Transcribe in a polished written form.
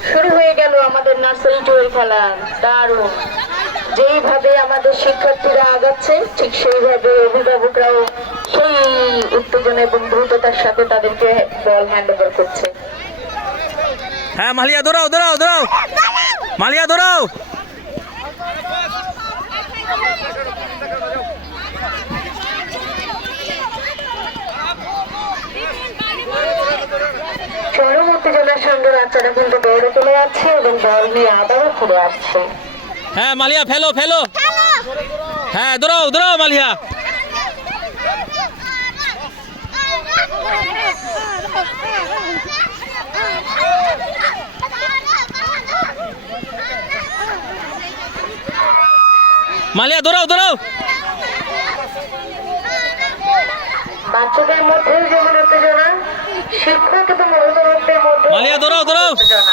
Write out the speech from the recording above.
শুরু হয়ে গেল আমাদের নার্সারি টুয়ের খেলা। দারুণ, যেইভাবে আমাদের শিক্ষার্থীরা আগাচ্ছে ঠিক সেইভাবে অভিভাবকরাও সেই উত্তেজনা এবং দ্রুততার সাথে তাদেরকে বল হ্যান্ড ওভার করছে। হ্যাঁ মালিয়া দৌড়াও দৌড়াও দৌড়াও, মালিয়া দৌড়াও। চরম উত্তেজনার সঙ্গে বাচ্চারা কিন্তু দৌড়ে চলে যাচ্ছে এবং বল নিয়ে আবারও ফিরে আসছে। হ্যাঁ মালিয়া ফেলো ফেলো, হ্যাঁ দৌড়াও দৌড়াও মালিয়া। মালিয়া দৌড়াও দৌড়াও। বাচ্চাদের মধ্যেও যেমন উত্তেজনা, শিক্ষক এবং অভিভাবকদের মধ্যে মালিয়া দৌড়াও দৌড়াও। উত্তেজনা।